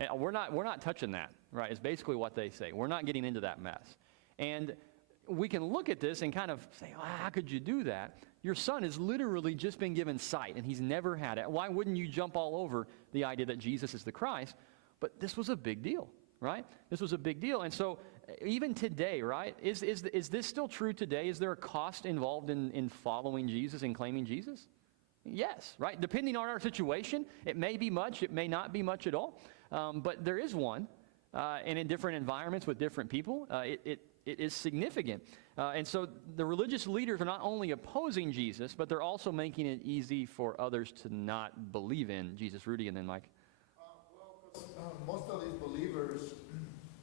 And we're not touching that, right? It's basically what they say. We're not getting into that mess. And we can look at this and kind of say, oh, how could you do that? Your son has literally just been given sight, and he's never had it. Why wouldn't you jump all over the idea that Jesus is the Christ? But this was a big deal, right? This was a big deal. And so even today, right, is this still true today? Is there a cost involved in following Jesus and claiming Jesus? Yes, right? Depending on our situation, it may be much, it may not be much at all. But there is one, and in different environments with different people, it is significant. And so the religious leaders are not only opposing Jesus, but they're also making it easy for others to not believe in Jesus. Rudy, and then Mike. Most of these believers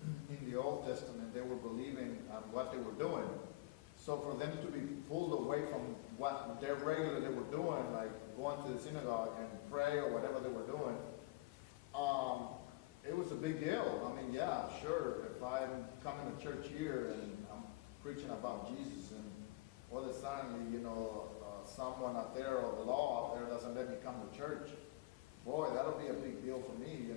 in the Old Testament, they were believing what they were doing. So for them to be pulled away from what they were doing, like going to the synagogue and pray or whatever they were doing, it was a big deal. I mean, yeah, sure, if I'm coming to church here and I'm preaching about Jesus and all of a sudden, someone out there or the law out there doesn't let me come to church, boy, that'll be a big deal for me,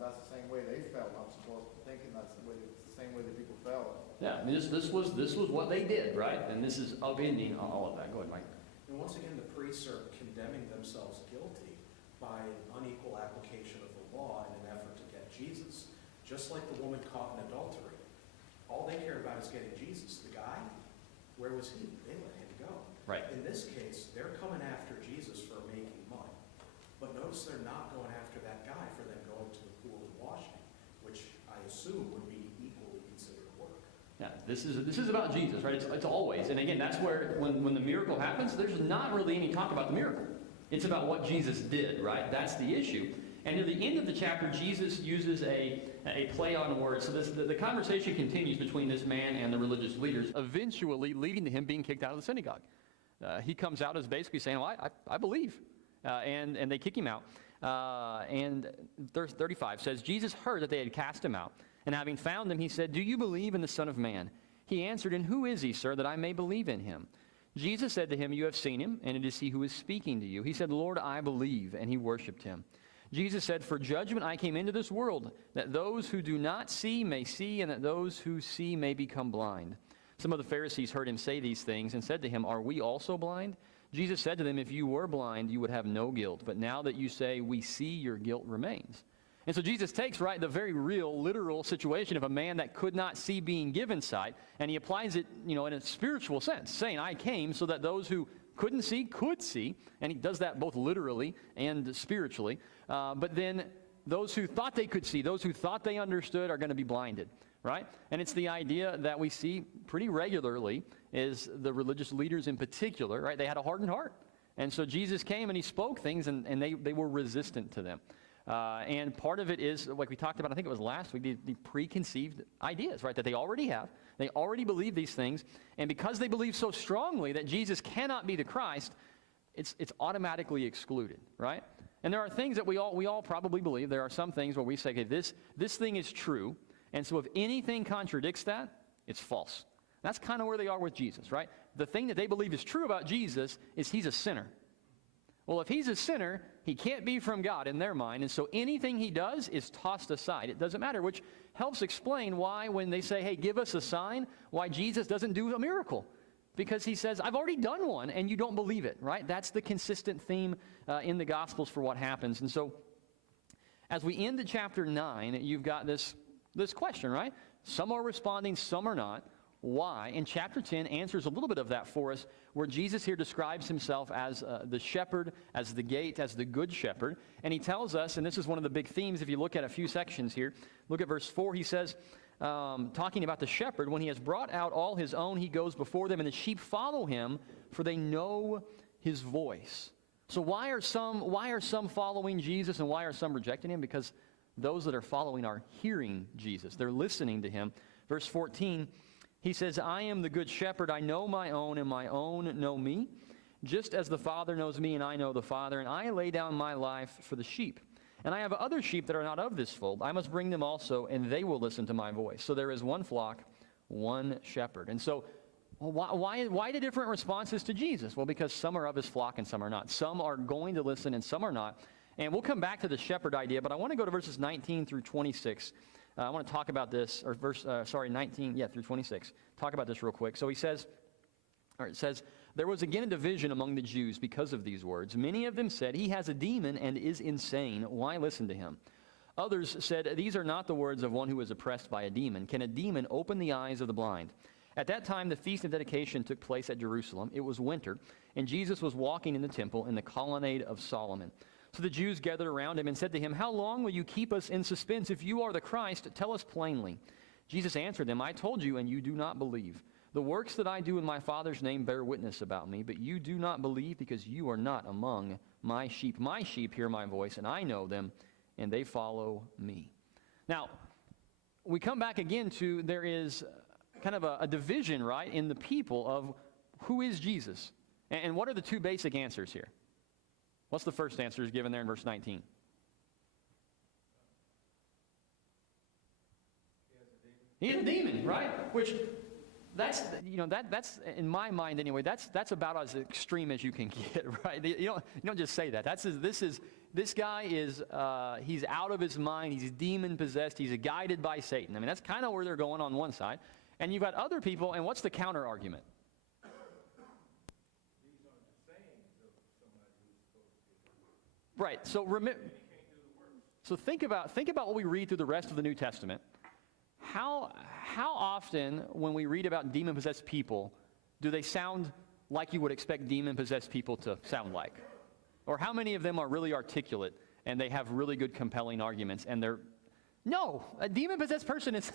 that's the same way they felt. I'm supposed to thinking that's the same way that people felt. Yeah, I mean, this was what they did, right? And this is upending all of that. Go ahead, Mike. And once again, the priests are condemning themselves guilty by an unequal application of the law in an effort to get Jesus. Just like the woman caught in adultery. All they cared about is getting Jesus. The guy, where was he? They let him go. Right. In this case, they're coming after Jesus for making money. But notice they're not going after that guy for them going to the pool and washing, which I assume would be equally considered work. Yeah, this is about Jesus, right? It's always. And again, that's where when the miracle happens, there's not really any talk about the miracle. It's about what Jesus did, right? That's the issue. And near the end of the chapter, Jesus uses a play on words. So the conversation continues between this man and the religious leaders, eventually leading to him being kicked out of the synagogue. He comes out as basically saying, well, I believe. And they kick him out. And verse 35 says, Jesus heard that they had cast him out. And having found him, he said, do you believe in the Son of Man? He answered, and who is he, sir, that I may believe in him? Jesus said to him, you have seen him, and it is he who is speaking to you. He said, Lord, I believe. And he worshipped him. Jesus said, for judgment I came into this world, that those who do not see may see, and that those who see may become blind. Some of the Pharisees heard him say these things and said to him, are we also blind? Jesus said to them, if you were blind, you would have no guilt. But now that you say, we see, your guilt remains. And so Jesus takes, right, the very real, literal situation of a man that could not see being given sight, and he applies it, in a spiritual sense, saying, I came so that those who couldn't see could see. And he does that both literally and spiritually. But then those who thought they could see, those who thought they understood are going to be blinded. Right? And it's the idea that we see pretty regularly is the religious leaders in particular, right? They had a hardened heart. And so Jesus came and he spoke things and they were resistant to them. And part of it is, like we talked about, I think it was last week, the preconceived ideas, right? That they already have. They already believe these things. And because they believe so strongly that Jesus cannot be the Christ, it's automatically excluded, right? And there are things that we all probably believe. There are some things where we say, okay, this thing is true. And so if anything contradicts that, it's false. That's kind of where they are with Jesus, right? The thing that they believe is true about Jesus is he's a sinner. Well, if he's a sinner, he can't be from God in their mind. And so anything he does is tossed aside. It doesn't matter, which helps explain why when they say, hey, give us a sign, why Jesus doesn't do a miracle. Because he says, I've already done one, and you don't believe it, right? That's the consistent theme in the Gospels for what happens. And so as we end to chapter 9, you've got this question, right? Some are responding, some are not. Why? And chapter 10 answers a little bit of that for us, where Jesus here describes himself as the shepherd, as the gate, as the good shepherd. And he tells us, and this is one of the big themes, if you look at a few sections here, look at verse 4, he says, talking about the shepherd, when he has brought out all his own, he goes before them, and the sheep follow him, for they know his voice. So why are some following Jesus, and why are some rejecting him? Because those that are following are hearing Jesus. They're listening to him. Verse 14, he says, I am the good shepherd. I know my own, and my own know me. Just as the Father knows me, and I know the Father, and I lay down my life for the sheep. And I have other sheep that are not of this fold. I must bring them also, and they will listen to my voice. So there is one flock, one shepherd. And so why the different responses to Jesus? Well, because some are of his flock and some are not. Some are going to listen and some are not. And we'll come back to the shepherd idea, but I want to go to verses 19 through 26. I want to talk about this, or 19, through 26. Talk about this real quick. So it says, there was again a division among the Jews because of these words. Many of them said, he has a demon and is insane. Why listen to him? Others said, these are not the words of one who is oppressed by a demon. Can a demon open the eyes of the blind? At that time, the Feast of Dedication took place at Jerusalem. It was winter, and Jesus was walking in the temple in the colonnade of Solomon. So the Jews gathered around him and said to him, how long will you keep us in suspense? If you are the Christ, tell us plainly. Jesus answered them, I told you, and you do not believe. The works that I do in my Father's name bear witness about me, but you do not believe because you are not among my sheep. My sheep hear my voice, and I know them, and they follow me. Now, we come back again to there is kind of a division, right, in the people of who is Jesus. And what are the two basic answers here? What's the first answer is given there in verse 19? He has a demon, right? Which, that's in my mind anyway, that's about as extreme as you can get, right? You don't just say that. This guy is, he's out of his mind, he's demon possessed, he's guided by Satan. I mean, that's kind of where they're going on one side. And you've got other people, and what's the counter argument? Right. So think about what we read through the rest of the New Testament. How often when we read about demon-possessed people do they sound like you would expect demon-possessed people to sound like? Or how many of them are really articulate and they have really good compelling arguments and they're no, a demon-possessed person is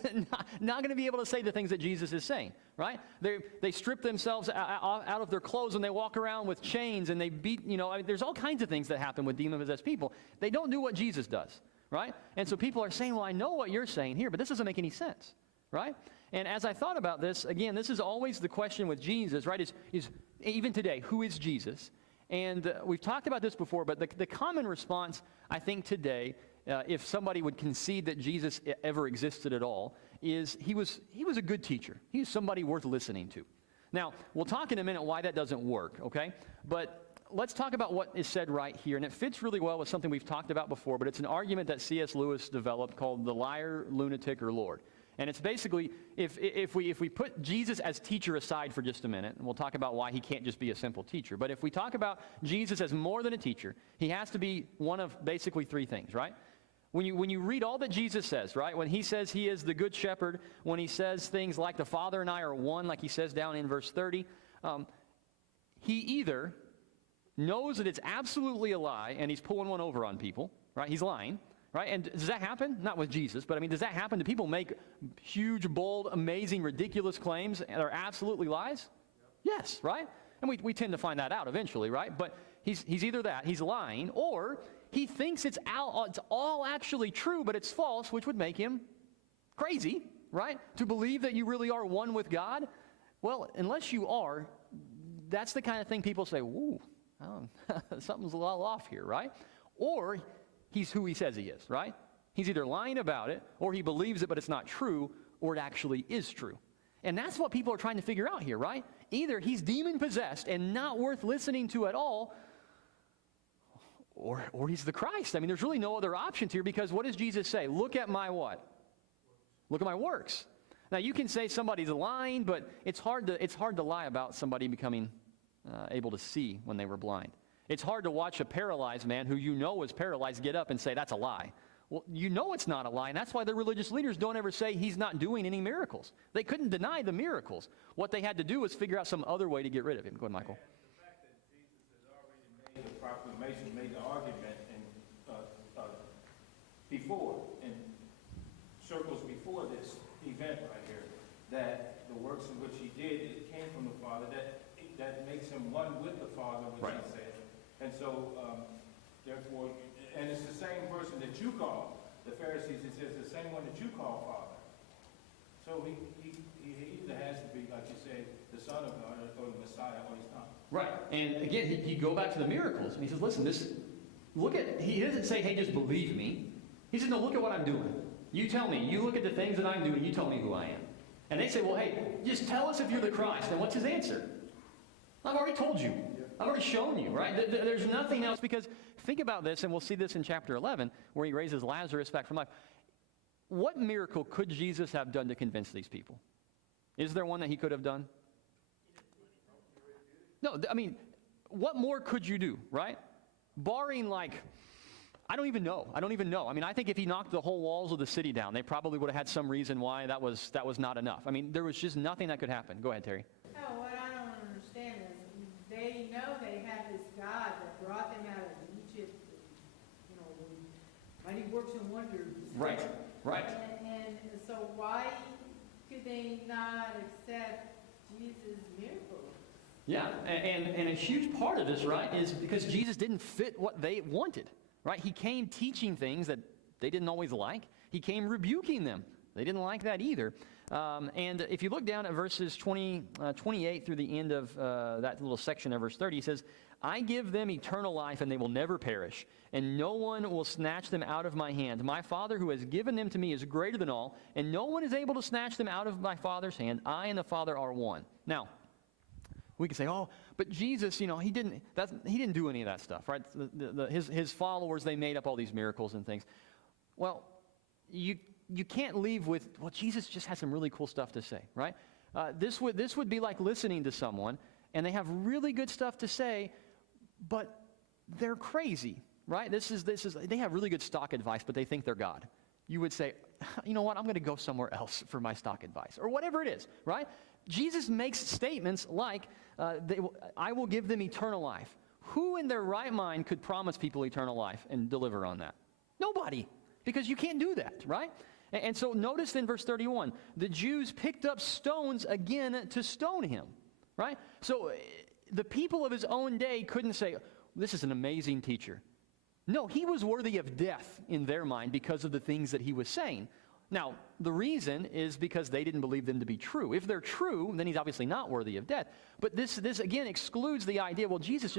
not going to be able to say the things that Jesus is saying, right? They strip themselves out of their clothes and they walk around with chains and they beat, there's all kinds of things that happen with demon-possessed people. They don't do what Jesus does, right? And so people are saying, well, I know what you're saying here, but this doesn't make any sense, right? And as I thought about this, again, this is always the question with Jesus, right? Is even today, who is Jesus? And we've talked about this before, but the common response, I think today, if somebody would concede that Jesus ever existed at all, is he was a good teacher. He was somebody worth listening to. Now, we'll talk in a minute why that doesn't work, okay? But let's talk about what is said right here, and it fits really well with something we've talked about before, but it's an argument that C.S. Lewis developed called the liar, lunatic, or Lord. And it's basically, if we put Jesus as teacher aside for just a minute, and we'll talk about why he can't just be a simple teacher, but if we talk about Jesus as more than a teacher, he has to be one of basically three things, right? When you read all that Jesus says, right, when he says he is the good shepherd, when he says things like the Father and I are one, like he says down in verse 30, he either knows that it's absolutely a lie and he's pulling one over on people, right? He's lying, right? And does that happen? Not with Jesus, but I mean, does that happen? Do people make huge, bold, amazing, ridiculous claims that are absolutely lies? Yes, right? And we tend to find that out eventually, right? But he's either that, he's lying, or he thinks it's all actually true, but it's false, which would make him crazy, right? To believe that you really are one with God. Well, unless you are, that's the kind of thing people say, woo, something's a little off here, right? Or he's who he says he is, right? He's either lying about it, or he believes it, but it's not true, or it actually is true. And that's what people are trying to figure out here, right? Either he's demon-possessed and not worth listening to at all, or he's the Christ. I mean, there's really no other options here, because what does Jesus say? Look at my what? Look at my works. Now, you can say somebody's lying, but it's hard to lie about somebody becoming able to see when they were blind. It's hard to watch a paralyzed man who you know is paralyzed get up and say, that's a lie. Well, you know it's not a lie, and that's why the religious leaders don't ever say he's not doing any miracles. They couldn't deny the miracles. What they had to do was figure out some other way to get rid of him. Go ahead, Michael. The fact that Jesus has already made the proclamation, made the argument, and before, in circles before this event right here, that the works in which he did, it came from the Father, that makes him one with the Father, which Right. he said. And so, therefore, and it's the same person that you call, the Pharisees, it says the same one that you call Father. So he either has to be, like you said, the Son of God or the Messiah, or he's not. Right. And again, he go back to the miracles, and he says, listen, he doesn't say, hey, just believe me. He says, no, look at what I'm doing. You tell me. You look at the things that I'm doing, you tell me who I am. And they say, well, hey, just tell us if you're the Christ. And what's his answer? I've already told you. I've already shown you, right? There's nothing else, because think about this, and we'll see this in chapter 11, where he raises Lazarus back from life. What miracle could Jesus have done to convince these people? Is there one that he could have done? No, I mean, what more could you do, right? Barring I don't even know. I mean, I think if he knocked the whole walls of the city down, they probably would have had some reason why that was not enough. I mean, there was just nothing that could happen. Go ahead, Terry. No, what I don't understand is they know they have this God that brought them out of Egypt, mighty works and wonders. Right. And so why could they not accept Jesus' miracle? Yeah, and a huge part of this, right, is because Jesus didn't fit what they wanted, right? He came teaching things that they didn't always like. He came rebuking them. They didn't like that either. And if you look down at verses 28 through the end of that little section of verse 30, he says, I give them eternal life, and they will never perish, and no one will snatch them out of my hand. My Father who has given them to me is greater than all, and no one is able to snatch them out of my Father's hand. I and the Father are one. Now, we can say, oh, but Jesus, he didn't do any of that stuff, right? His followers, they made up all these miracles and things. Well, you can't leave with, well, Jesus just had some really cool stuff to say, right? This would be like listening to someone, and they have really good stuff to say, but they're crazy, right? They have really good stock advice, but they think they're God. You would say, you know what, I'm going to go somewhere else for my stock advice, or whatever it is, right? Jesus makes statements like, I will give them eternal life. Who in their right mind could promise people eternal life and deliver on that? Nobody, because you can't do that, right? And so notice in verse 31, the Jews picked up stones again to stone him, right? So the people of his own day couldn't say, this is an amazing teacher. No, he was worthy of death in their mind because of the things that he was saying. Now, the reason is because they didn't believe them to be true. If they're true, then he's obviously not worthy of death. But this again excludes the idea, well, Jesus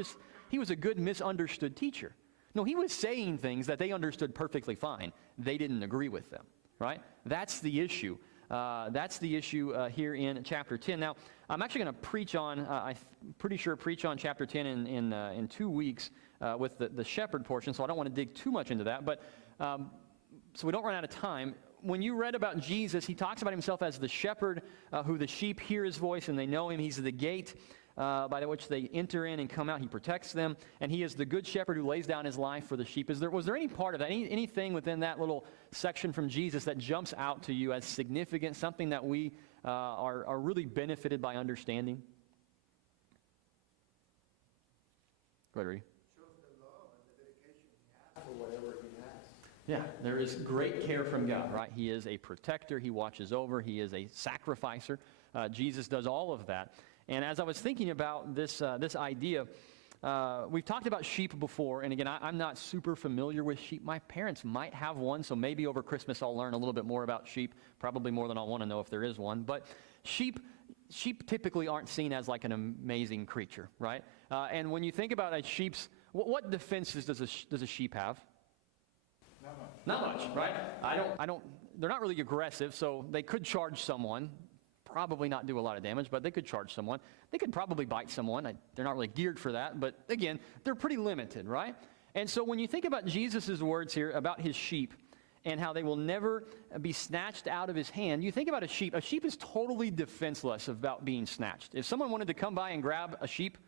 he was a good misunderstood teacher. No, he was saying things that they understood perfectly fine. They didn't agree with them, right? That's the issue. Here in chapter 10. Now, I'm actually going to preach on, preach on chapter 10 in 2 weeks with the shepherd portion, so I don't want to dig too much into that. But so we don't run out of time. When you read about Jesus, he talks about himself as the shepherd who the sheep hear his voice and they know him. He's the gate by which they enter in and come out. He protects them, and he is the good shepherd who lays down his life for the sheep. Was there any part of that, anything within that little section from Jesus that jumps out to you as significant, something that we are really benefited by understanding? Go ahead, Rudy. Shows the love and the dedication he has for whatever he has. Yeah, there is great care from God, right? He is a protector. He watches over. He is a sacrificer. Jesus does all of that. And as I was thinking about this idea, we've talked about sheep before. And again, I'm not super familiar with sheep. My parents might have one, so maybe over Christmas I'll learn a little bit more about sheep, probably more than I'll want to know if there is one. But sheep typically aren't seen as like an amazing creature, right? And when you think about a sheep's, what defenses does a sheep have? Not much, right? They're not really aggressive, so they could charge someone, probably not do a lot of damage, but they could charge someone. They could probably bite someone. They're not really geared for that, but again, they're pretty limited, right? And so when you think about Jesus' words here about his sheep and how they will never be snatched out of his hand, you think about a sheep. A sheep is totally defenseless about being snatched. If someone wanted to come by and grab a sheep,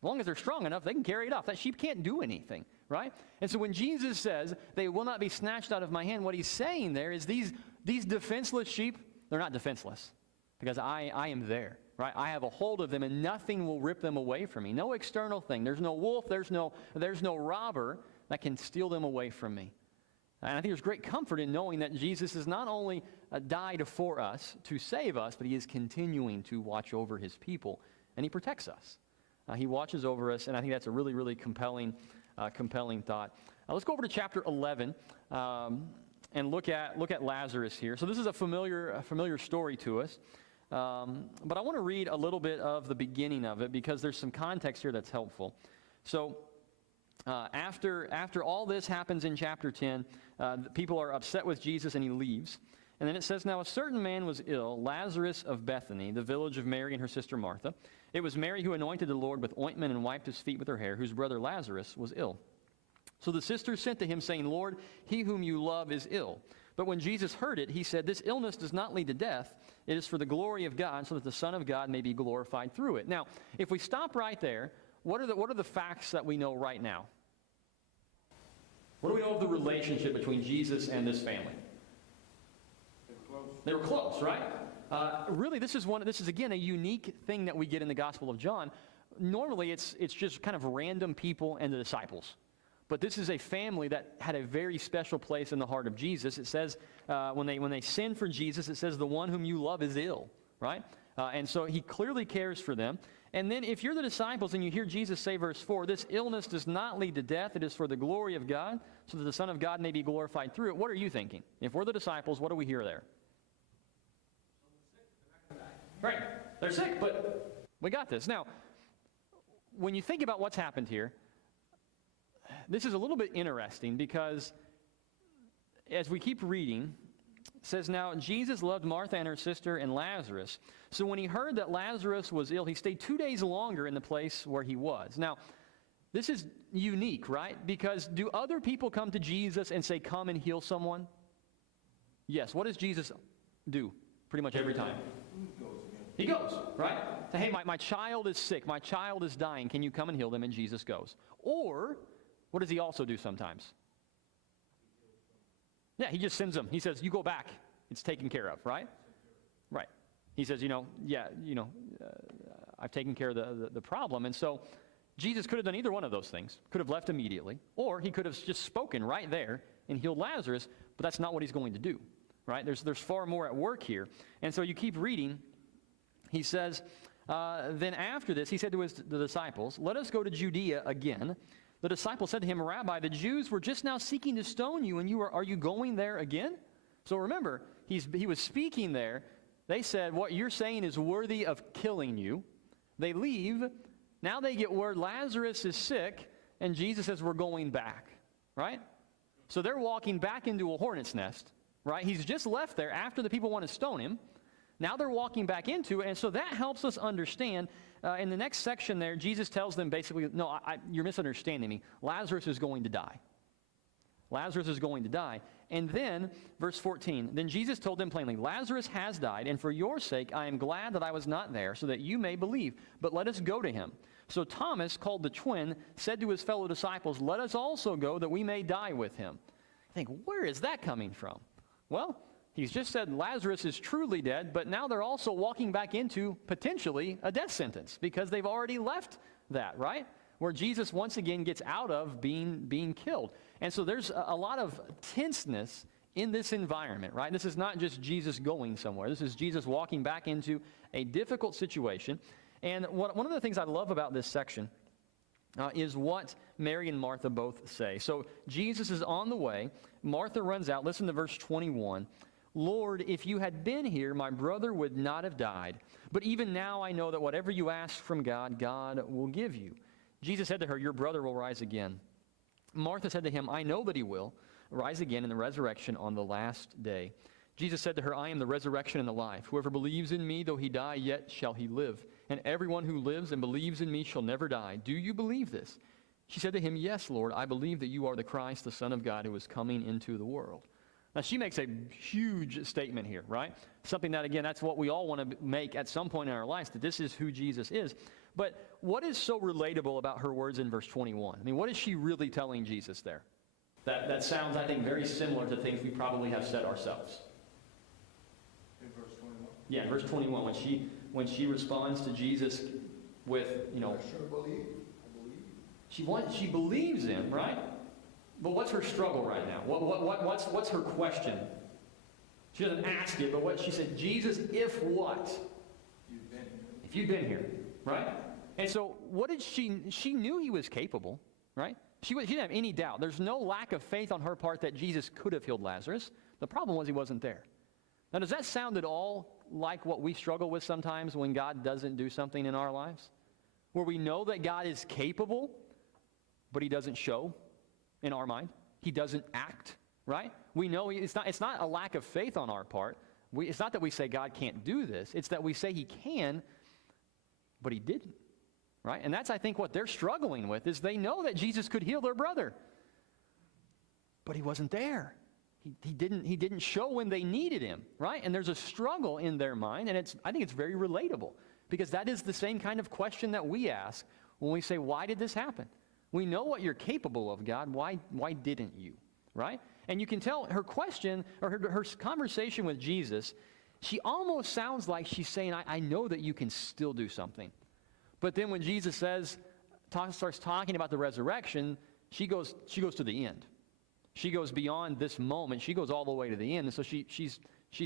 as long as they're strong enough, they can carry it off. That sheep can't do anything, right? And so when Jesus says, they will not be snatched out of my hand, what he's saying there is these defenseless sheep, they're not defenseless because I am there, right? I have a hold of them and nothing will rip them away from me. No external thing. There's no wolf. There's no robber that can steal them away from me. And I think there's great comfort in knowing that Jesus has not only died for us to save us, but he is continuing to watch over his people and he protects us. He watches over us, and I think that's a really, really compelling thought. Let's go over to chapter 11 and look at Lazarus here. So this is a familiar story to us, but I want to read a little bit of the beginning of it because there's some context here that's helpful. So after all this happens in chapter 10, the people are upset with Jesus, and he leaves. And then it says, now a certain man was ill, Lazarus of Bethany, the village of Mary and her sister Martha. It was Mary who anointed the Lord with ointment and wiped his feet with her hair, whose brother Lazarus was ill. So the sisters sent to him, saying, Lord, he whom you love is ill. But when Jesus heard it, he said, this illness does not lead to death. It is for the glory of God, so that the Son of God may be glorified through it. Now, if we stop right there, what are the facts that we know right now? What do we know of the relationship between Jesus and this family? They were close, right? Really, this is again a unique thing that we get in the Gospel of John. Normally, it's just kind of random people and the disciples. But this is a family that had a very special place in the heart of Jesus. It says when they sin for Jesus, it says the one whom you love is ill, right? And so he clearly cares for them. And then if you're the disciples and you hear Jesus say, verse 4, this illness does not lead to death. It is for the glory of God, so that the Son of God may be glorified through it. What are you thinking? If we're the disciples, what do we hear there? Right. They're sick, but we got this. Now, when you think about what's happened here, this is a little bit interesting because as we keep reading, it says, now Jesus loved Martha and her sister and Lazarus. So when he heard that Lazarus was ill, he stayed 2 days longer in the place where he was. Now, this is unique, right? Because do other people come to Jesus and say, come and heal someone? Yes. What does Jesus do pretty much every time? He goes, right? Say, hey, my child is sick. My child is dying. Can you come and heal them? And Jesus goes. Or what does he also do sometimes? Yeah, he just sends them. He says, you go back. It's taken care of, right? Right. He says, I've taken care of the problem. And so Jesus could have done either one of those things. Could have left immediately. Or he could have just spoken right there and healed Lazarus, but that's not what he's going to do, right? There's far more at work here. And so you keep reading. He says, then after this, he said to the disciples, let us go to Judea again. The disciples said to him, Rabbi, the Jews were just now seeking to stone you, and are you going there again? So remember, he was speaking there. They said, what you're saying is worthy of killing you. They leave. Now they get word Lazarus is sick, and Jesus says, we're going back, right? So they're walking back into a hornet's nest, right? He's just left there after the people want to stone him. Now they're walking back into it, and so that helps us understand. In the next section there, Jesus tells them basically, no, you're misunderstanding me. Lazarus is going to die. Lazarus is going to die. And then, verse 14, then Jesus told them plainly, Lazarus has died, and for your sake I am glad that I was not there, so that you may believe. But let us go to him. So Thomas, called the twin, said to his fellow disciples, let us also go, that we may die with him. I think, where is that coming from? Well, he's just said Lazarus is truly dead, but now they're also walking back into potentially a death sentence because they've already left that, right? Where Jesus once again gets out of being killed. And so there's a lot of tenseness in this environment, right? This is not just Jesus going somewhere. This is Jesus walking back into a difficult situation. And one of the things I love about this section is what Mary and Martha both say. So Jesus is on the way. Martha runs out. Listen to verse 21. Lord, if you had been here, my brother would not have died. But even now I know that whatever you ask from God, God will give you. Jesus said to her, your brother will rise again. Martha said to him, I know that he will rise again in the resurrection on the last day. Jesus said to her, I am the resurrection and the life. Whoever believes in me, though he die, yet shall he live. And everyone who lives and believes in me shall never die. Do you believe this? She said to him, yes, Lord, I believe that you are the Christ, the Son of God, who is coming into the world. Now, she makes a huge statement here, right? Something that, again, that's what we all want to make at some point in our lives, that this is who Jesus is. But what is so relatable about her words in verse 21? I mean, what is she really telling Jesus there? That sounds, I think, very similar to things we probably have said ourselves. In verse 21? Yeah, in verse 21, when she responds to Jesus with, I sure believe. I believe. she believes him, right? But what's her struggle right now? What's her question? She doesn't ask it, but what she said, Jesus, if what? You've been here. If you'd been here, right? And so what did she knew he was capable, right? She didn't have any doubt. There's no lack of faith on her part that Jesus could have healed Lazarus. The problem was he wasn't there. Now, does that sound at all like what we struggle with sometimes when God doesn't do something in our lives? Where we know that God is capable, but he doesn't show in our mind. He doesn't act, right? We know it's not a lack of faith on our part. It's not that we say God can't do this. It's that we say he can, but he didn't, right? And that's, I think, what they're struggling with is they know that Jesus could heal their brother. but he wasn't there. He didn't show when they needed him, right? And there's a struggle in their mind, and I think it's very relatable, because that is the same kind of question that we ask when we say, why did this happen? We know what you're capable of, God. Why didn't you, right? And you can tell her question, or her conversation with Jesus, she almost sounds like she's saying, I know that you can still do something. But then when Jesus starts talking about the resurrection, she goes to the end. She goes beyond this moment. She goes all the way to the end. And so she's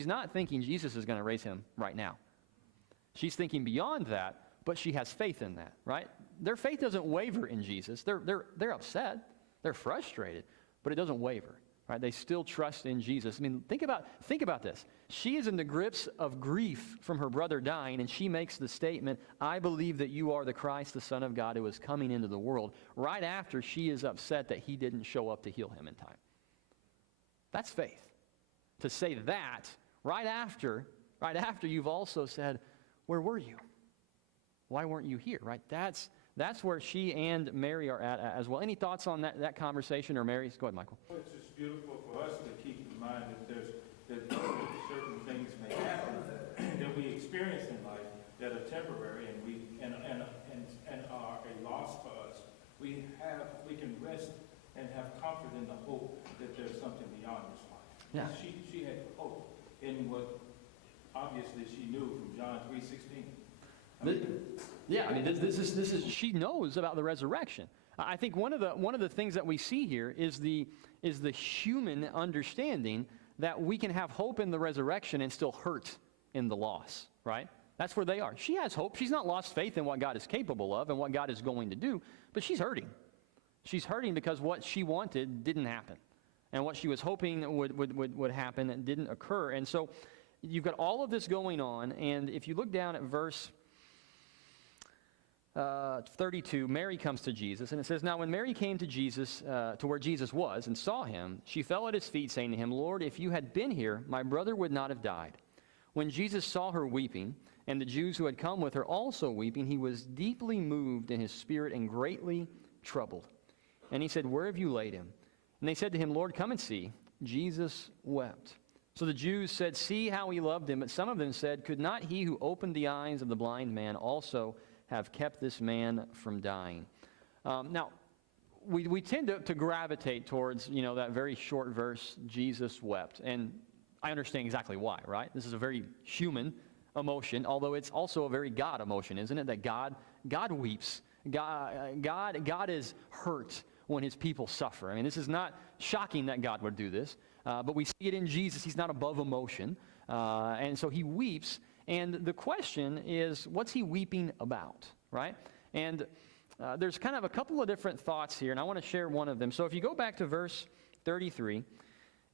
not thinking Jesus is going to raise him right now. She's thinking beyond that, but she has faith in that, right? Their faith doesn't waver in Jesus. They're upset. They're frustrated, but it doesn't waver, right? They still trust in Jesus. I mean, think about this. She is in the grips of grief from her brother dying, and she makes the statement, I believe that you are the Christ, the Son of God, who is coming into the world, right after she is upset that he didn't show up to heal him in time. That's faith. To say that right after you've also said, where were you? Why weren't you here, right? That's where she and Mary are at as well. Any thoughts on that conversation, or Mary's? Go ahead, Michael. Well, it's just beautiful for us to keep in mind that certain things may happen that we experience in life that are temporary and are a loss for us. We can rest and have comfort in the hope that there's something beyond this life. Yeah. She had hope in what obviously she knew from John 3:16. This is she knows about the resurrection. I think one of the things that we see here is the human understanding that we can have hope in the resurrection and still hurt in the loss, right? That's where they are. She has hope. She's not lost faith in what God is capable of and what God is going to do, but she's hurting. She's hurting because what she wanted didn't happen, and what she was hoping would happen didn't occur. And so you've got all of this going on, and if you look down at verse 32, Mary comes to Jesus, and it says, now when Mary came to Jesus, to where Jesus was, and saw him, she fell at his feet, saying to him, Lord, if you had been here, my brother would not have died. When Jesus saw her weeping, and the Jews who had come with her also weeping, he was deeply moved in his spirit and greatly troubled. And he said, where have you laid him? And they said to him, Lord, come and see. Jesus wept. So the Jews said, see how he loved him. But some of them said, could not he who opened the eyes of the blind man also have kept this man from dying? Now, we tend to gravitate towards, that very short verse, Jesus wept. And I understand exactly why, right? This is a very human emotion, although it's also a very God emotion, isn't it? That God weeps. God is hurt when his people suffer. I mean, this is not shocking that God would do this, but we see it in Jesus. He's not above emotion, and so he weeps. And the question is, what's he weeping about, right? And there's kind of a couple of different thoughts here, and I want to share one of them. So if you go back to verse 33,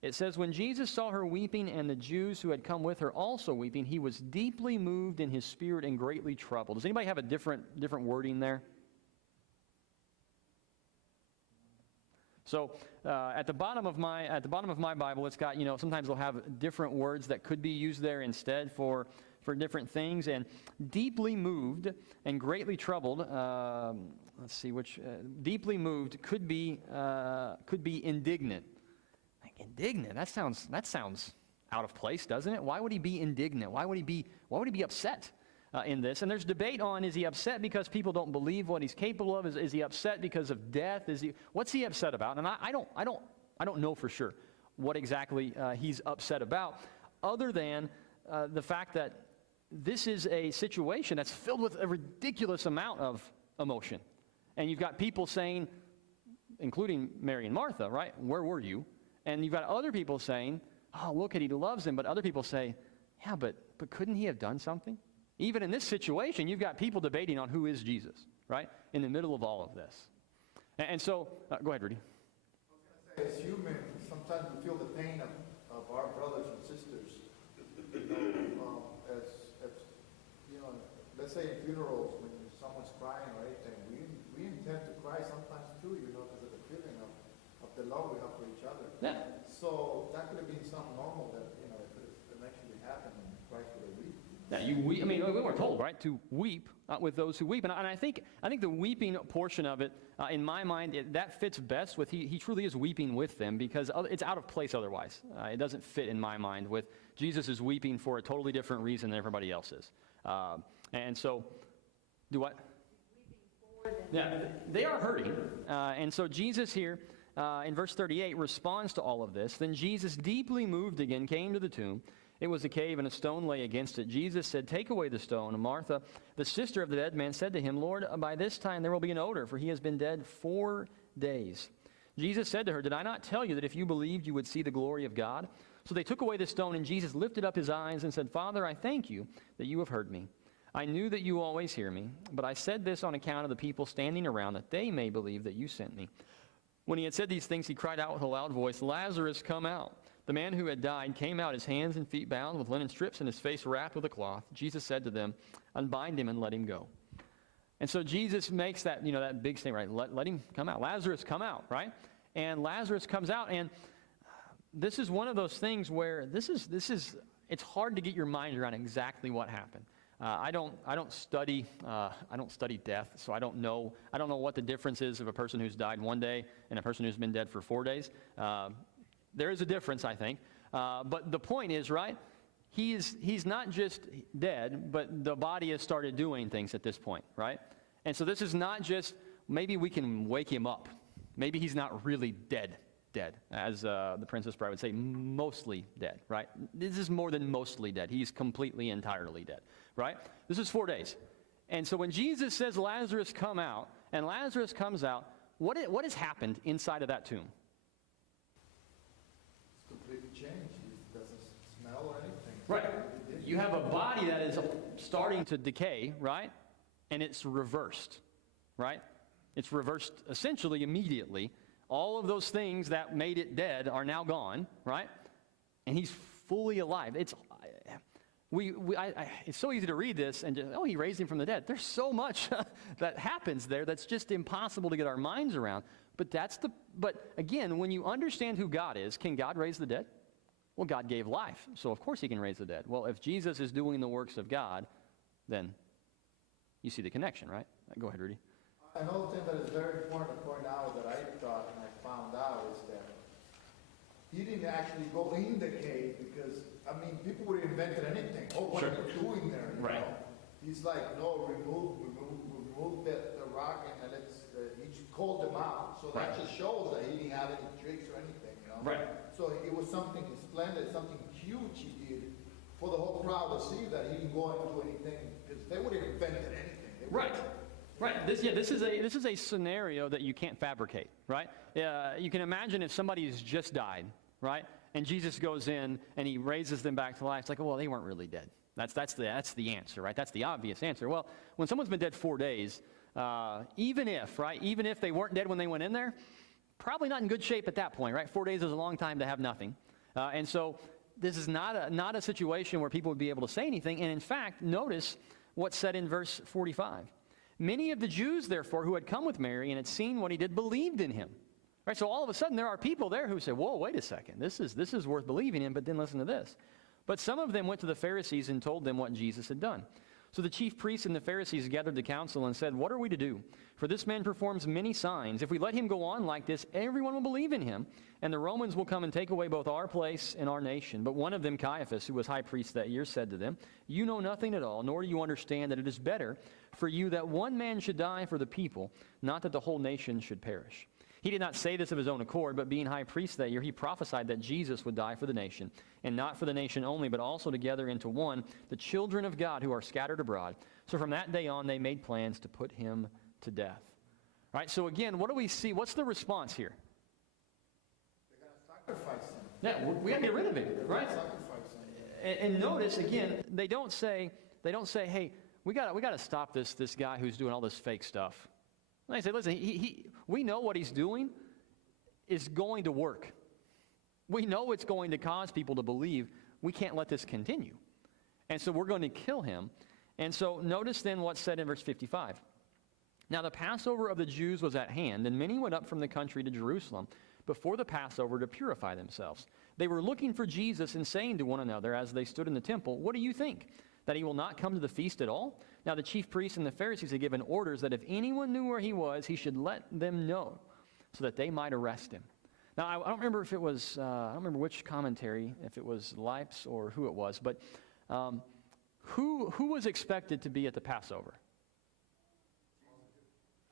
it says, when Jesus saw her weeping and the Jews who had come with her also weeping, he was deeply moved in his spirit and greatly troubled. Does anybody have a different wording there? So at the bottom of my Bible, it's got, sometimes they'll have different words that could be used there instead for different things. And deeply moved and greatly troubled. Let's see which. Deeply moved could be indignant. Like indignant. That sounds out of place, doesn't it? Why would he be indignant? Why would he be upset in this? And there's debate on, is he upset because people don't believe what he's capable of? Is he upset because of death? What's he upset about? And I don't know for sure what exactly he's upset about, other than the fact that this is a situation that's filled with a ridiculous amount of emotion. And you've got people saying, including Mary and Martha, right? Where were you? And you've got other people saying, oh, look at, he loves him. But other people say, yeah, but couldn't he have done something? Even in this situation, you've got people debating on who is Jesus, right? In the middle of all of this. And so, go ahead, Rudy. I was going to say, as humans, sometimes we feel the pain of our brothers and sisters. Let's say in funerals, when someone's crying or anything, we intend to cry sometimes too, because of the feeling of the love we have for each other. Yeah. So that could have been something normal that, it could have eventually happened and Christ would have wept. Yeah, I mean, we were told, right, to weep with those who weep. And I think the weeping portion of it, in my mind, that fits best with he truly is weeping with them, because it's out of place otherwise. It doesn't fit in my mind with Jesus is weeping for a totally different reason than everybody else is. And so, do what? Yeah, they are hurting. And so Jesus here, in verse 38, responds to all of this. Then Jesus, deeply moved again, came to the tomb. It was a cave, and a stone lay against it. Jesus said, "Take away the stone." And Martha, the sister of the dead man, said to him, "Lord, by this time there will be an odor, for he has been dead 4 days." Jesus said to her, "Did I not tell you that if you believed, you would see the glory of God?" So they took away the stone, and Jesus lifted up his eyes and said, "Father, I thank you that you have heard me. I knew that you always hear me, but I said this on account of the people standing around, that they may believe that you sent me." When he had said these things, he cried out with a loud voice, "Lazarus, come out." The man who had died came out, his hands and feet bound with linen strips and his face wrapped with a cloth. Jesus said to them, "Unbind him and let him go." And so Jesus makes that, that big statement, right? Let him come out. Lazarus, come out, right? And Lazarus comes out, and this is one of those things where it's hard to get your mind around exactly what happened. I don't study death, so I don't know what the difference is of a person who's died 1 day and a person who's been dead for 4 days. There is a difference, I think. But the point is, right, he's not just dead, but the body has started doing things at this point, right? And so this is not just, maybe we can wake him up. Maybe he's not really dead, as the Princess Bride would say, mostly dead, right? This is more than mostly dead. He's completely, entirely dead, right? This is 4 days. And so when Jesus says, "Lazarus, come out," and Lazarus comes out, what has happened inside of that tomb? Completely changed. It doesn't smell or anything. Right. You have a body that is starting to decay, right? And it's reversed, right? It's reversed essentially immediately. All of those things that made it dead are now gone, right? And he's fully alive. It's so easy to read this and just, he raised him from the dead. There's so much that happens there that's just impossible to get our minds around. But again, when you understand who God is, can God raise the dead? Well, God gave life, so of course he can raise the dead. Well, if Jesus is doing the works of God, then you see the connection, right? Go ahead, Rudy. Another thing that is very important to point out that I thought and I found out is that he didn't actually go in the cave because, people would have invented anything. Oh, what Sure. are you doing there? You Right. know? He's like, no, remove the rock, and he called them out. So Right. that just shows that he didn't have any tricks or anything, Right. So it was something splendid, something huge he did for the whole crowd to see that he didn't go and do anything, because they would have invented anything. Right. Right. This is a scenario that you can't fabricate, right? You can imagine if somebody's just died, right? And Jesus goes in and he raises them back to life. It's like, well, they weren't really dead. That's the answer, right? That's the obvious answer. Well, when someone's been dead 4 days, even if they weren't dead when they went in there, probably not in good shape at that point, right? 4 days is a long time to have nothing. And so this is not a situation where people would be able to say anything. And in fact, notice what's said in verse 45. Many of the Jews, therefore, who had come with Mary and had seen what he did, believed in him. Right? So all of a sudden, there are people there who say, whoa, wait a second. This is worth believing in, but then listen to this. But some of them went to the Pharisees and told them what Jesus had done. So the chief priests and the Pharisees gathered the council and said, "What are we to do? For this man performs many signs. If we let him go on like this, everyone will believe in him, and the Romans will come and take away both our place and our nation." But one of them, Caiaphas, who was high priest that year, said to them, "You know nothing at all, nor do you understand that it is better for you that one man should die for the people, not that the whole nation should perish." He did not say this of his own accord, but being high priest that year, he prophesied that Jesus would die for the nation, and not for the nation only, but also to gather into one the children of God who are scattered abroad. So from that day on, they made plans to put him to death. All right, so again, what do we see? What's the response here? They're going to sacrifice him. Yeah, we got to get rid of him, right? Sacrifice him. And notice, again, they don't say, hey, we got to stop this guy who's doing all this fake stuff. They say, listen, we know what he's doing is going to work. We know it's going to cause people to believe. We can't let this continue. And so we're going to kill him. And so notice then what's said in verse 55. Now the Passover of the Jews was at hand, and many went up from the country to Jerusalem before the Passover to purify themselves. They were looking for Jesus and saying to one another as they stood in the temple, "What do you think? that he will not come to the feast at all? Now the chief priests and the Pharisees had given orders that if anyone knew where he was, he should let them know, so that they might arrest him. Now, I don't remember if it was, I don't remember which commentary, if it was Leip's or who it was, but who was expected to be at the Passover?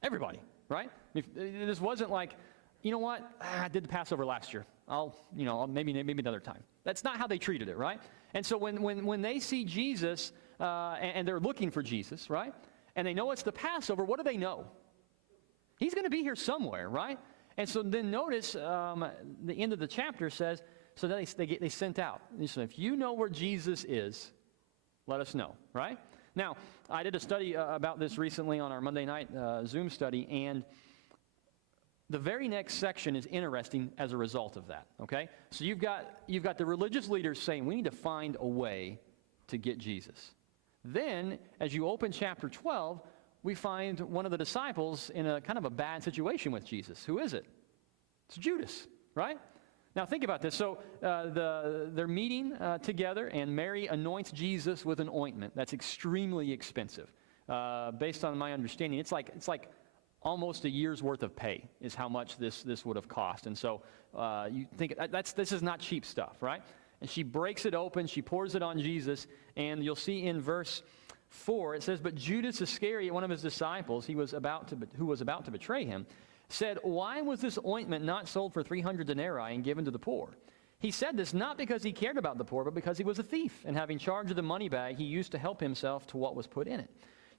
Everybody, right? This wasn't like, you know what, I did the Passover last year. Maybe another time. That's not how they treated it, right? And so when they see Jesus, and they're looking for Jesus, right? And they know it's the Passover, what do they know? He's going to be here somewhere, right? And so then notice the end of the chapter says, so then they sent out. So if you know where Jesus is, let us know, right? Now, I did a study about this recently on our Monday night Zoom study, and the very next section is interesting as a result of that, okay? So you've got the religious leaders saying, we need to find a way to get Jesus. Then, as you open chapter 12, we find one of the disciples in a kind of a bad situation with Jesus. Who is it? It's Judas, right? Now think about this. So they're meeting together, and Mary anoints Jesus with an ointment that's extremely expensive. Based on my understanding, it's like almost a year's worth of pay is how much this would have cost. And so you think this is not cheap stuff, right? And she breaks it open, she pours it on Jesus, and you'll see in verse 4, it says, but Judas Iscariot, one of his disciples, who was about to betray him, said, why was this ointment not sold for 300 denarii and given to the poor? He said this not because he cared about the poor, but because he was a thief, and having charge of the money bag, he used to help himself to what was put in it.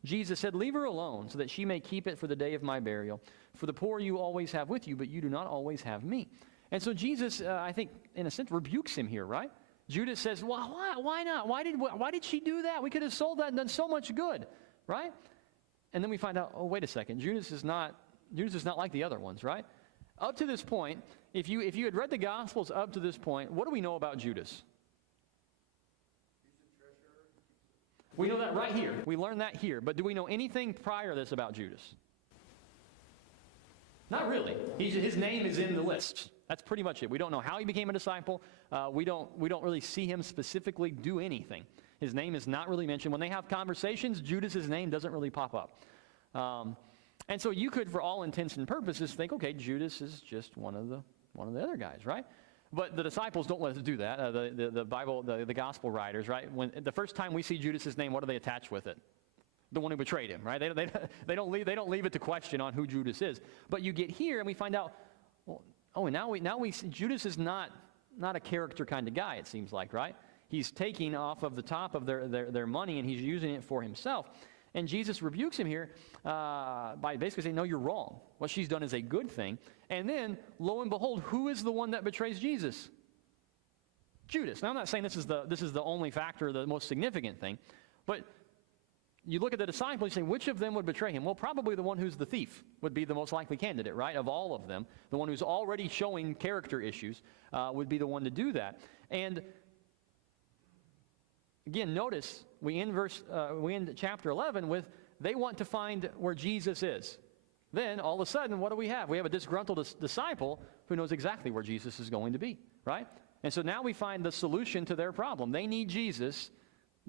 Jesus said, leave her alone, so that she may keep it for the day of my burial. For the poor you always have with you, but you do not always have me. And so Jesus, I think, in a sense, rebukes him here, right? Judas says, well, why not? Why did she do that? We could have sold that and done so much good, right? And then we find out, oh, wait a second, Judas is not like the other ones, right? Up to this point, if you had read the Gospels up to this point, what do we know about Judas? We know that right here. We learn that here. But do we know anything prior to this about Judas? Not really. His name is in the list. That's pretty much it. We don't know how he became a disciple. We don't really see him specifically do anything. His name is not really mentioned. When they have conversations, Judas's name doesn't really pop up. And so you could, for all intents and purposes, think, okay, Judas is just one of the other guys, right? But the disciples don't let us do that. The Bible, the gospel writers, right? When the first time we see Judas's name, what do they attach with it? The one who betrayed him, right? They don't leave it to question on who Judas is. But you get here and we find out, well, and now we see Judas is not a character kind of guy. It seems like, right? He's taking off of the top of their money and he's using it for himself. And Jesus rebukes him here by basically saying, no, you're wrong. What she's done is a good thing. And then, lo and behold, who is the one that betrays Jesus? Judas. Now, I'm not saying this is the only factor, the most significant thing, but you look at the disciples, you say, which of them would betray him? Well, probably the one who's the thief would be the most likely candidate, right, of all of them. The one who's already showing character issues would be the one to do that. And again, notice we end chapter 11 with they want to find where Jesus is. Then all of a sudden, what do we have? We have a disgruntled disciple who knows exactly where Jesus is going to be, right? And so now we find the solution to their problem. They need Jesus.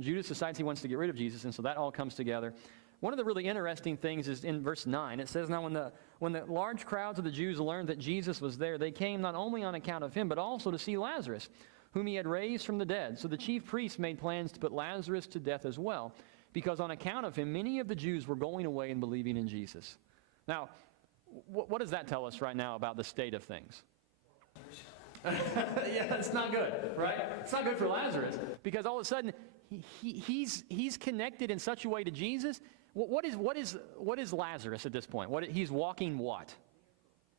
Judas decides he wants to get rid of Jesus, and so that all comes together. One of the really interesting things is in verse 9. It says, now when the large crowds of the Jews learned that Jesus was there, they came not only on account of him, but also to see Lazarus, whom he had raised from the dead. So the chief priests made plans to put Lazarus to death as well, because on account of him, many of the Jews were going away and believing in Jesus. Now, what does that tell us right now about the state of things? Yeah, it's not good, right? It's not good for Lazarus, because all of a sudden, he's connected in such a way to Jesus. What is Lazarus at this point? He's walking what?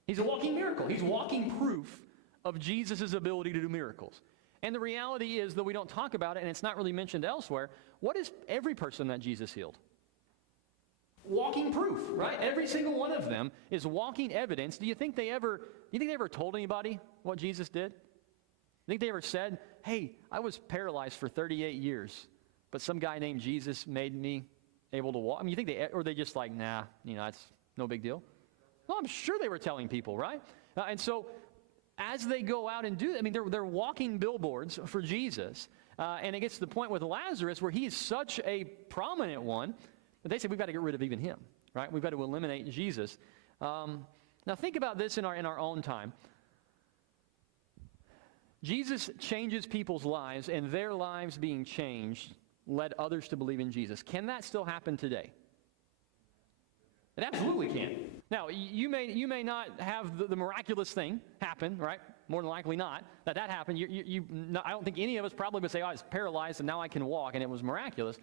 He's a walking miracle. He's walking proof of Jesus' ability to do miracles. And the reality is, though we don't talk about it, and it's not really mentioned elsewhere, what is every person that Jesus healed? Walking proof, right? Every single one of them is walking evidence. Do you think they ever told anybody what Jesus did? Think they ever said, hey, I was paralyzed for 38 years, but some guy named Jesus made me able to walk? I mean, you think they just like, nah, it's no big deal? Well, I'm sure they were telling people, right? And so as they go out and do that, I mean, they're walking billboards for Jesus. And it gets to the point with Lazarus where he is such a prominent one that they say we've got to get rid of even him, right? We've got to eliminate Jesus. Now think about this in our own time. Jesus changes people's lives, and their lives being changed led others to believe in Jesus. Can that still happen today? It absolutely can. Now, you may not have the miraculous thing happen, right? More than likely not, that happened. I don't think any of us probably would say, oh, I was paralyzed and now I can walk and it was miraculous.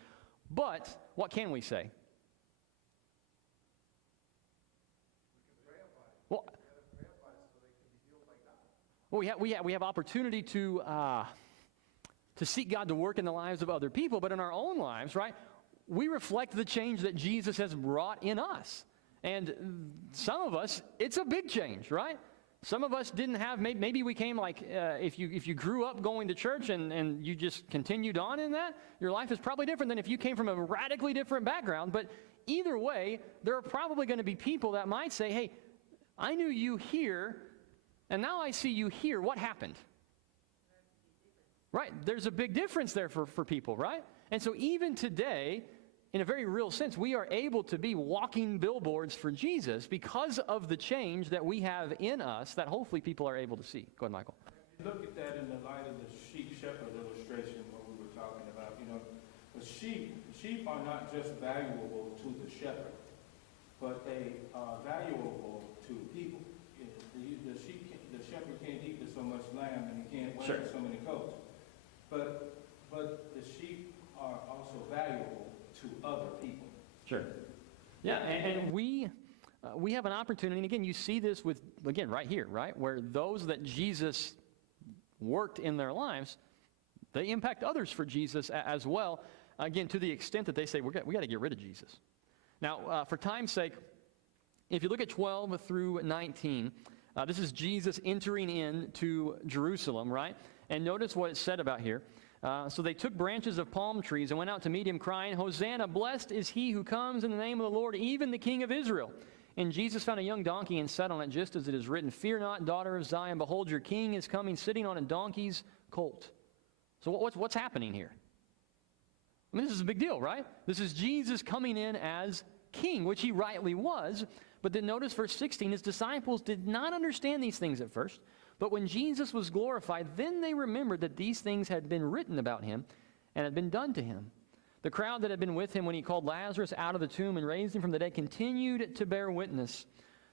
But what can we say? Well, we have opportunity to seek God to work in the lives of other people, but in our own lives, right, we reflect the change that Jesus has brought in us. And some of us, it's a big change, right? Some of us didn't have, maybe we came like, if you grew up going to church and you just continued on in that, your life is probably different than if you came from a radically different background. But either way, there are probably going to be people that might say, hey, I knew you here, and now I see you here. What happened? Right? There's a big difference there for people, right? And so even today, in a very real sense, we are able to be walking billboards for Jesus because of the change that we have in us that hopefully people are able to see. Go ahead, Michael. Look at that in the light of the sheep-shepherd illustration, what we were talking about. You know, the sheep are not just valuable to the shepherd, but they are valuable to people. The shepherd can't eat so much lamb, and he can't wear so many coats. But the sheep are also valuable to other people. Sure. Yeah, and we have an opportunity, and again, you see this with, again, right here, right, where those that Jesus worked in their lives, they impact others for Jesus as well, again, to the extent that they say, we got to get rid of Jesus. Now, for time's sake, if you look at 12 through 19, this is Jesus entering into Jerusalem, right? And notice what it's said about here. So they took branches of palm trees and went out to meet him, crying, Hosanna, blessed is he who comes in the name of the Lord, even the King of Israel. And Jesus found a young donkey and sat on it, just as it is written, Fear not, daughter of Zion, behold, your king is coming, sitting on a donkey's colt. So what's happening here? I mean, this is a big deal, right? This is Jesus coming in as king, which he rightly was. But then notice verse 16, his disciples did not understand these things at first. But when Jesus was glorified, then they remembered that these things had been written about him and had been done to him. The crowd that had been with him when he called Lazarus out of the tomb and raised him from the dead continued to bear witness.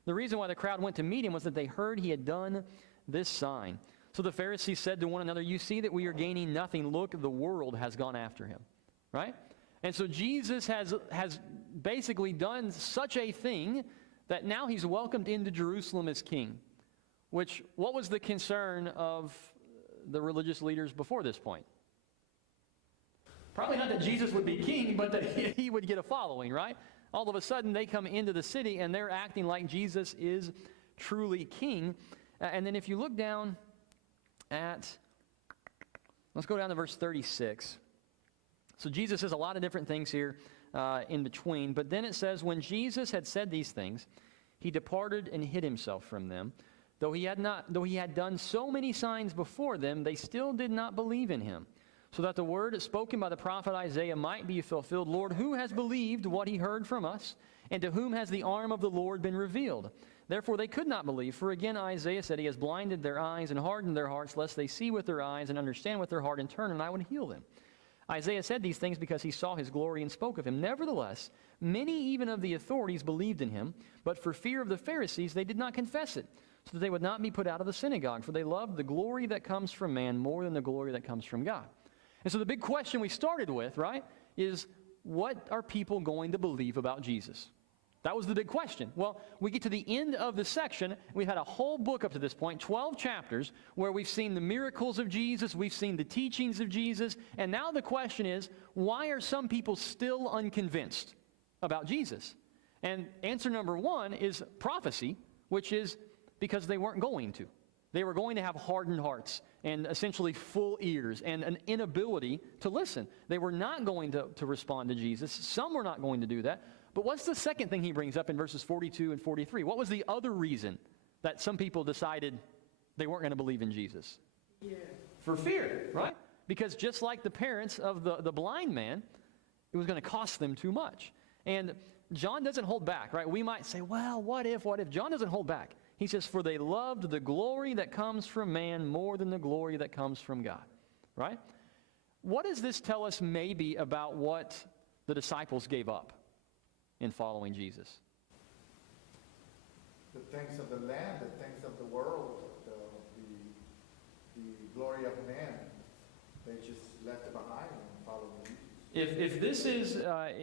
The reason why the crowd went to meet him was that they heard he had done this sign. So the Pharisees said to one another, you see that we are gaining nothing. Look, the world has gone after him. Right? And so Jesus has basically done such a thing that now he's welcomed into Jerusalem as king. What was the concern of the religious leaders before this point? Probably not that Jesus would be king, but that he would get a following, right? All of a sudden, they come into the city, and they're acting like Jesus is truly king. And then if you look down at, let's go down to verse 36. So Jesus says a lot of different things here in between, but then it says, when Jesus had said these things, he departed and hid himself from them. Though he had done so many signs before them, they still did not believe in him. So that the word spoken by the prophet Isaiah might be fulfilled, Lord, who has believed what he heard from us? And to whom has the arm of the Lord been revealed? Therefore they could not believe, for again Isaiah said, he has blinded their eyes and hardened their hearts, lest they see with their eyes and understand with their heart and turn, and I would heal them. Isaiah said these things because he saw his glory and spoke of him. Nevertheless, many even of the authorities believed in him, but for fear of the Pharisees they did not confess it, so that they would not be put out of the synagogue, for they loved the glory that comes from man more than the glory that comes from God. And so the big question we started with, right, is what are people going to believe about Jesus? That was the big question. Well, we get to the end of the section. We've had a whole book up to this point, 12 chapters, where we've seen the miracles of Jesus, we've seen the teachings of Jesus, and now the question is, why are some people still unconvinced about Jesus? And answer number one is prophecy, which is because they weren't going to. They were going to have hardened hearts and essentially full ears and an inability to listen. They were not going to respond to Jesus. Some were not going to do that. But what's the second thing he brings up in verses 42 and 43? What was the other reason that some people decided they weren't going to believe in Jesus? Yeah. For fear, right? Because just like the parents of the blind man, it was going to cost them too much. And John doesn't hold back, right? We might say, well, what if? John doesn't hold back. He says, for they loved the glory that comes from man more than the glory that comes from God, right? What does this tell us maybe about what the disciples gave up in following Jesus? The things of the land, the things of the world, the glory of man, they just left it behind and followed Jesus.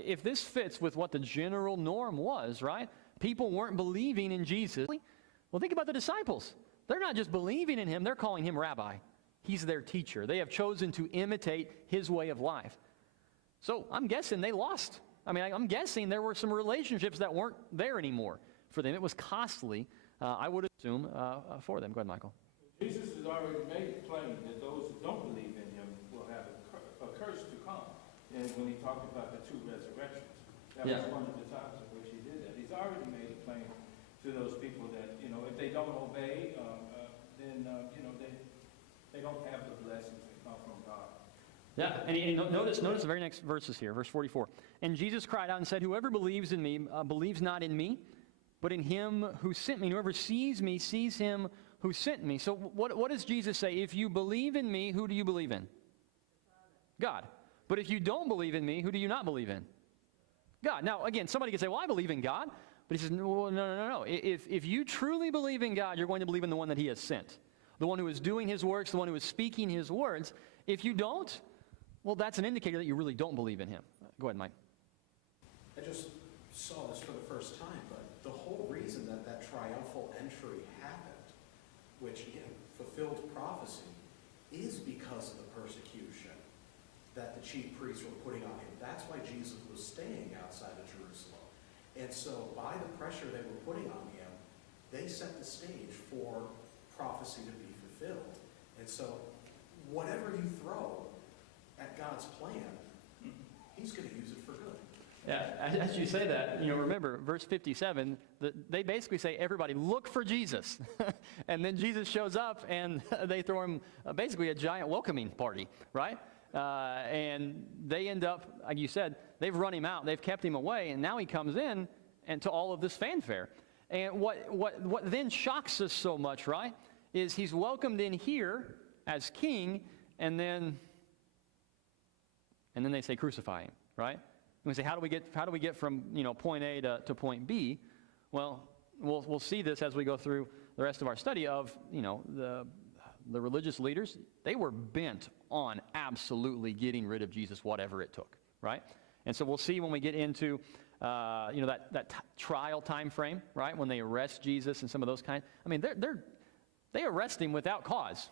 If this fits with what the general norm was, right? People weren't believing in Jesus. Well, think about the disciples. They're not just believing in him, they're calling him rabbi. He's their teacher. They have chosen to imitate his way of life. So I'm guessing they lost. I'm guessing there were some relationships that weren't there anymore for them. It was costly, I would assume, for them. Go ahead, Michael. Jesus has already made it plain that those who don't believe in him will have a curse to come. And when he talked about the two resurrections, that was one of the times in which he did that. He's already made it plain to those people that, if they don't obey, then, they don't have the blessings that come from God. Yeah, and notice the very next verses here, verse 44. And Jesus cried out and said, whoever believes in me believes not in me, but in him who sent me. And whoever sees me sees him who sent me. So what does Jesus say? If you believe in me, who do you believe in? God. But if you don't believe in me, who do you not believe in? God. Now, again, somebody could say, well, I believe in God. But he says, no. If you truly believe in God, you're going to believe in the one that he has sent. The one who is doing his works, the one who is speaking his words. If you don't, well, that's an indicator that you really don't believe in him. Go ahead, Mike. I just saw this for the first time, but the whole reason that triumphal entry happened, which, again, fulfilled prophecy, is because of the persecution that the chief priests were putting on him. That's why Jesus was staying outside of Jerusalem. And so by the pressure they were putting on him, they set the stage for prophecy to be fulfilled. And so whatever you throw at God's plan, he's going to use it for good. Yeah, as you say that, remember, verse 57, they basically say, everybody, look for Jesus. And then Jesus shows up, and they throw him basically a giant welcoming party, right? And they end up, like you said, they've run him out, they've kept him away, and now he comes in and to all of this fanfare. And what then shocks us so much, right, is he's welcomed in here as king, and then they say crucify him, right? And we say, how do we get from point A to point B? Well, we'll see this as we go through the rest of our study of the religious leaders. They were bent on absolutely getting rid of Jesus, whatever it took, right? And so we'll see when we get into that trial time frame, right? When they arrest Jesus and some of those kinds. They arrest him without cause.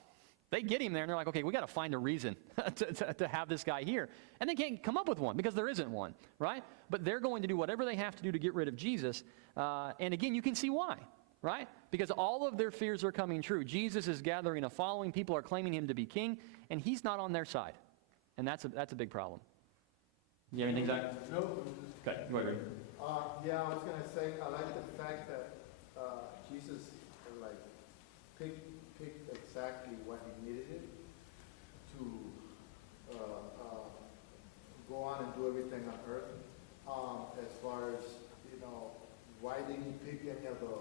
They get him there and they're like, okay, we got to find a reason to have this guy here. And they can't come up with one because there isn't one, right? But they're going to do whatever they have to do to get rid of Jesus. And again, you can see why, right? Because all of their fears are coming true. Jesus is gathering a following. People are claiming him to be king, and he's not on their side. And that's a big problem. You have anything, Zach? No. Okay, go ahead. Yeah, I was going to say, I like the fact that Jesus picked exactly what he needed it to go on and do everything on earth. As far as, why didn't he pick any of the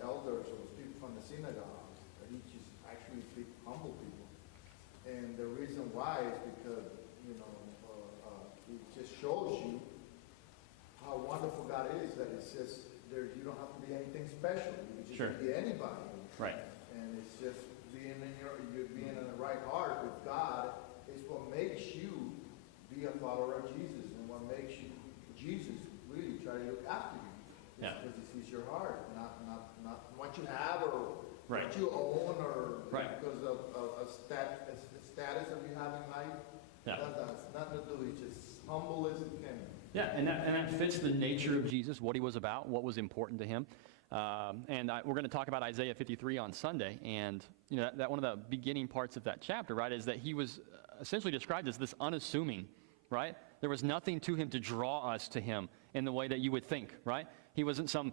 elders or the people from the synagogue? He just actually picked humble people. And the reason why is because, it just shows you how wonderful God is, that it's just, you don't have to be anything special. You can just be anybody. Right. And it's just being in the right heart with God is what makes you be a follower of Jesus, and what makes you Jesus really try to look after you. It's because he sees your heart, not what you have or what you own or because of a status that you have in life. Yeah. That's nothing to do. He's just humble as it can. Yeah, and that fits the nature of Jesus, what he was about, what was important to him. We're going to talk about Isaiah 53 on Sunday, and that one of the beginning parts of that chapter, right, is that he was essentially described as this unassuming, right? There was nothing to him to draw us to him in the way that you would think, right? He wasn't some,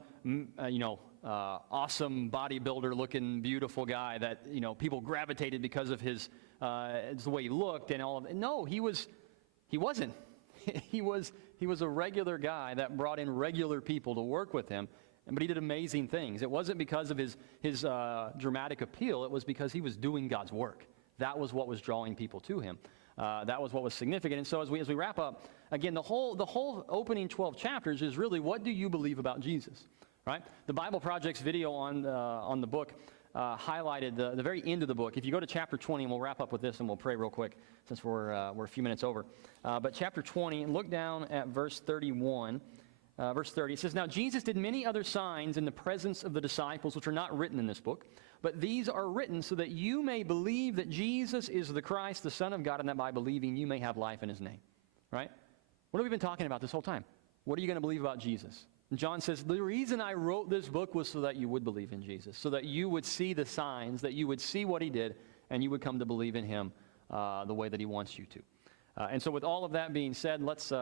awesome bodybuilder-looking, beautiful guy that people gravitated because of his it's the way he looked and all of it. No, he wasn't. He was a regular guy that brought in regular people to work with him, but he did amazing things. It wasn't because of his dramatic appeal. It was because he was doing God's work. That was what was drawing people to him. That was what was significant. And so as we wrap up, again, the whole opening 12 chapters is really, what do you believe about Jesus? Right? The Bible Project's video on the book highlighted the very end of the book. If you go to chapter 20, and we'll wrap up with this and we'll pray real quick since we're a few minutes over. But chapter 20, look down at verse 31. Verse 30, it says, "Now Jesus did many other signs in the presence of the disciples, which are not written in this book, but these are written so that you may believe that Jesus is the Christ, the Son of God, and that by believing you may have life in his name." Right? What have we been talking about this whole time? What are you going to believe about Jesus? And John says, the reason I wrote this book was so that you would believe in Jesus, so that you would see the signs, that you would see what he did, and you would come to believe in him the way that he wants you to. And so with all of that being said, let's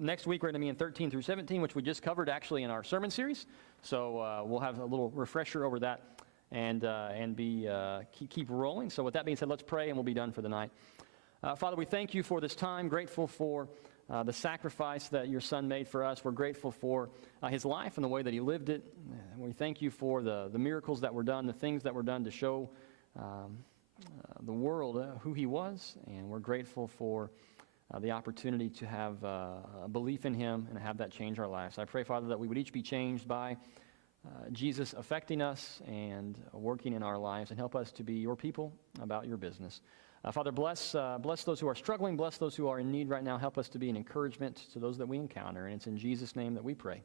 next week we're going to be in 13 through 17, which we just covered actually in our sermon series. So we'll have a little refresher over that and keep rolling. So with that being said, let's pray and we'll be done for the night. Father, we thank you for this time. Grateful for the sacrifice that your Son made for us. We're grateful for his life and the way that he lived it. We thank you for the miracles that were done, the things that were done to show the world who he was. And we're grateful for the opportunity to have a belief in him and have that change our lives. I pray, Father, that we would each be changed by Jesus affecting us and working in our lives, and help us to be your people about your business. Father, bless those who are struggling, bless those who are in need right now. Help us to be an encouragement to those that we encounter, and it's in Jesus' name that we pray.